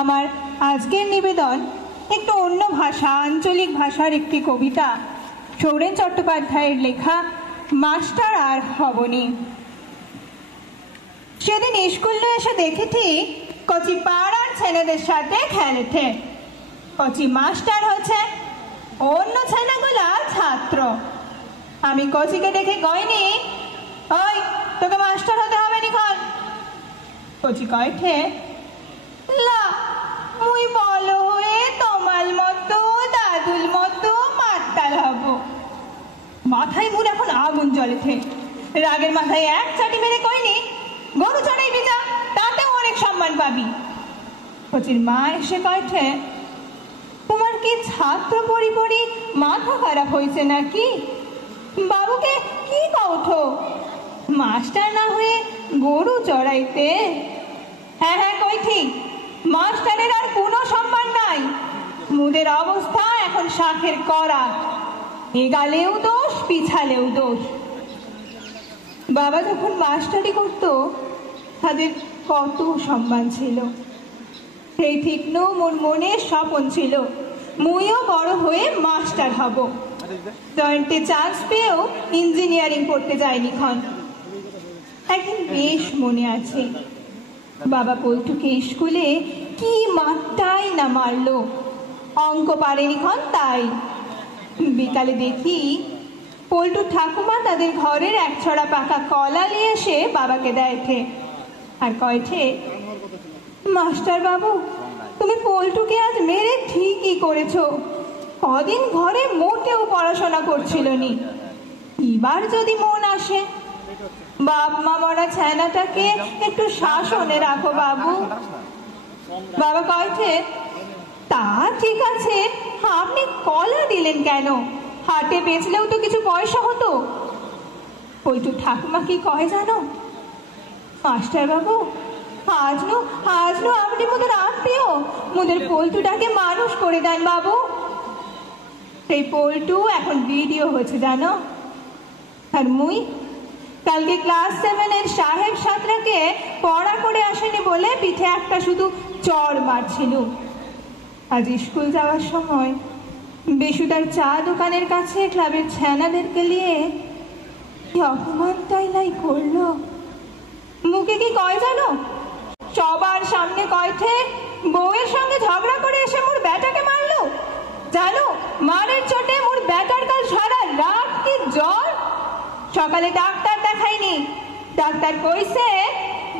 আমার আজকের নিবেদন একটু অন্য ভাষা, আঞ্চলিক ভাষার একটি কবিতা, সৌরেন চট্টোপাধ্যায়ের লেখা মাস্টার আর হবনি। সেদিন স্কুলে এসে দেখেছি কচি পাড়ার ছেলেদের সাথে খেলেছে। কচি মাস্টার হচ্ছে, অন্য ছেলেগুলা ছাত্র। আমি কচিকে দেখে কইনি, ওই তোকে মাস্টার হতে হবে নিখন। কচি কয়েছে, লা মুই বলো হয়ে তোমার মতো দাদুল মতো মাতাল হব। মাথায় মুর এখন আগুন জ্বলেছে। রাগের মাথায় এক চাটি মেরে কইনি, গরু চড়াই বিজা, তাতেও অনেক সম্মান পাবি। কচির মা এসে কয়েছে, তোমার কি ছাত্র পড়ি পড়ি মাথা খারাপ হয়েছে নাকি? বাবুকে কি কওঠো, মাস্টার না হয়ে গরু চড়াইতে? হ্যাঁ হ্যাঁ কইছি, মাস্টারের আর কোনো সম্মান নাই। মুদের অবস্থা এখন শাখের করা, এগালেও দোষ পিছালেও দোষ। বাবা যখন মাস্টারি করতো তাদের কত সম্মান ছিল। সেই ঠিকনো মোর মনে স্বপন ছিল, মুইও বড় হয়ে মাস্টার হব। জয়েন্টে চান্স পেয়েও ইঞ্জিনিয়ারিং পড়তে যায়নি খন। একদিন বেশ মনে আছে, বাবা পল্টুকে স্কুলে কি মারটাই না মারলো, অঙ্ক পারেনি খন তাই। বিকালে দেখি পল্টুর ঠাকুমা তাদের ঘরের এক ছড়া পাকা কলা নিয়ে এসে বাবাকে দেয়ছে আর কয়েছে, মাস্টার বাবু তুমি পল্টুকে আজ মেরে ঠিকই করেছো। কদিন ঘরে মোটেও পড়াশোনা করছিল নি, এবার যদি মন আসে। বাপ মা মরা ছানাটাকে একটু শাসনে রাখো বাবু। বাবা কয়েছে, তা ঠিক আছে, আপনি কলা দিলেন কেন? হাটে বেচলেও তো কিছু পয়সা হতো। পল্টু ঠাকুমা কি কয় জানো, মাস্টার বাবু আজনো আপনি মোদের আত্মীয়, মোদের পল্টুটাকে মানুষ করে দেন বাবু। সেই পল্টু এখন ভিডিও হচ্ছে জানো। আর মুই কালকে ক্লাস 7-এর সাহেব সাতরাকে পড়া করে আসেনি বলে পিঠে একটা শুধু চড় মারছিল। আজ স্কুল যাওয়ার সময় বেশুদার চা দোকানের কাছে ক্লাবের ছানাদেরকে নিয়ে কি অপমানটাই নাই করলো। মুখে কি কয় জানো, সবার সামনে কয়ঠে বউয়ের সঙ্গে ঝগড়া করে এসে মোর ব্যাটাকে মারলো। জানো মারের চোটে মোর ব্যাটার কাল সারা রাত কি জ্বর। সকালে ডাক্তার দেখাইনি, ডাক্তার কইছে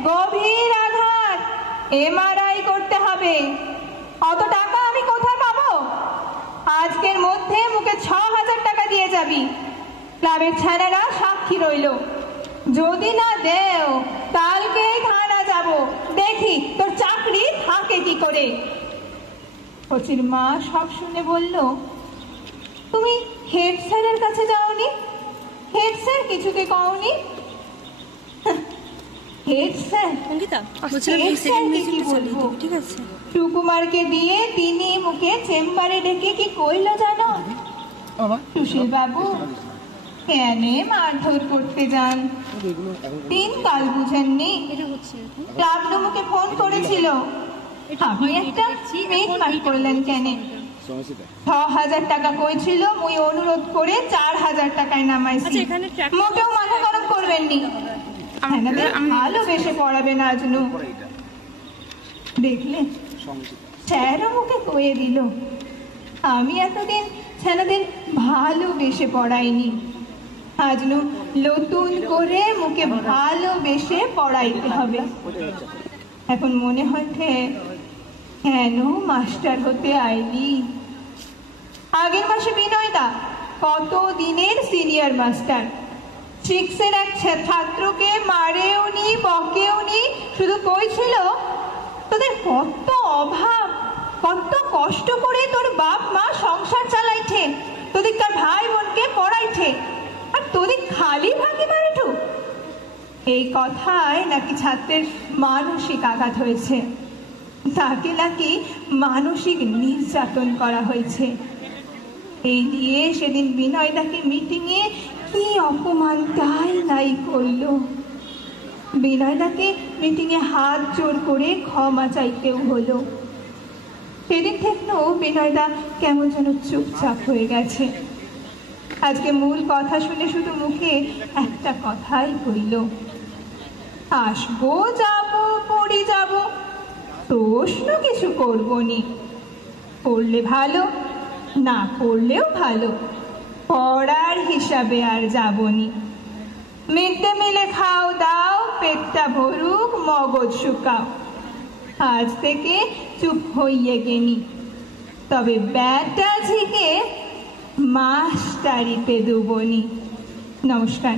গভীর আঘাত, MRI করতে হবে। অত টাকা আমি কোথায় পাবো? আজকের মধ্যে মুখে 6,000 টাকা দিয়ে যাবি। ক্লাবের ছেলেরা সাক্ষী রইল, যদি না দেও কালকেই থানা যাব, দেখি তোর চাকরি থাকে কি করে। কচির মা সব শুনে বলল, তুমি হেড স্যারের কাছে যাওনি? হেড স্যার কিছুকে কওনি? হেড স্যার কি বলবো, সুকুমারকে দিয়ে তিনি মুখে চেম্বারে ডেকে কি কইল জানো, সুশীল বাবু কেন মারধর করতে যান, দিন কাল বুঝেননি। ক্লাবরুমকে ফোন করেছিল, আপনি একটা মিটমাট করলেন কেন? 6,000 টাকা কইছিল, মুই অনুরোধ করে 4,000 টাকায় নামাইছি। মোটেও মাথা গরম করবেননি, ভালোবেসে পড়াবেন আজনু। দেখলে স্যারও মুখে কয়ে দিল, আমি এতদিন ছেলেদের ভালোবেসে পড়াইনি, আজনু নতুন করে মুখে ভালোবেসে পড়াইতে হবে। এখন মনে হচ্ছে কেন মাস্টার হতে আইলি। আগের মাসে বিনয়দা কত দিনের সিনিয়র মাস্টার, 6-এর এক ছাত্রকে মারেও নি বকেও নি, শুধু কইছিল তোদের কত অভাব, কত কষ্ট করে তোর বাপ মা সংসার চালাইছে, তোদের তার ভাই বোনকে পড়াইছে, আর তোদের খালি ভাগে মারেঠু। এই কথায় নাকি ছাত্রের মানসিক আঘাত হয়েছে, তাকে নাকি মানসিক নির্যাতন করা হয়েছে। এই নিয়ে সেদিন বিনয়দাকে মিটিংয়ে কি অপমানটাই নাই করলো। বিনয়দাকে মিটিংয়ে হাত জোর করে ক্ষমা চাইতেও হলো। সেদিন থেকেও বিনয়দা কেমন যেন চুপচাপ হয়ে গেছে। আজকে মূল কথা শুনে শুধু মুখে একটা কথাই কইল, আসবো যাবো পড়ি যাব, প্রশ্ন কিছু করবো নি, পড়লে ভালো, না পড়লেও ভালো, পড়ার হিসাবে আর যাবনি। মিড ডে মিলে খাও দাও, পেটটা ভরুক, মগজ শুকাও, আজ থেকে চুপ হইয়ে গেনি, তবে ব্যাটা ঝিকে মাস্টারিতে দুবনি। নমস্কার।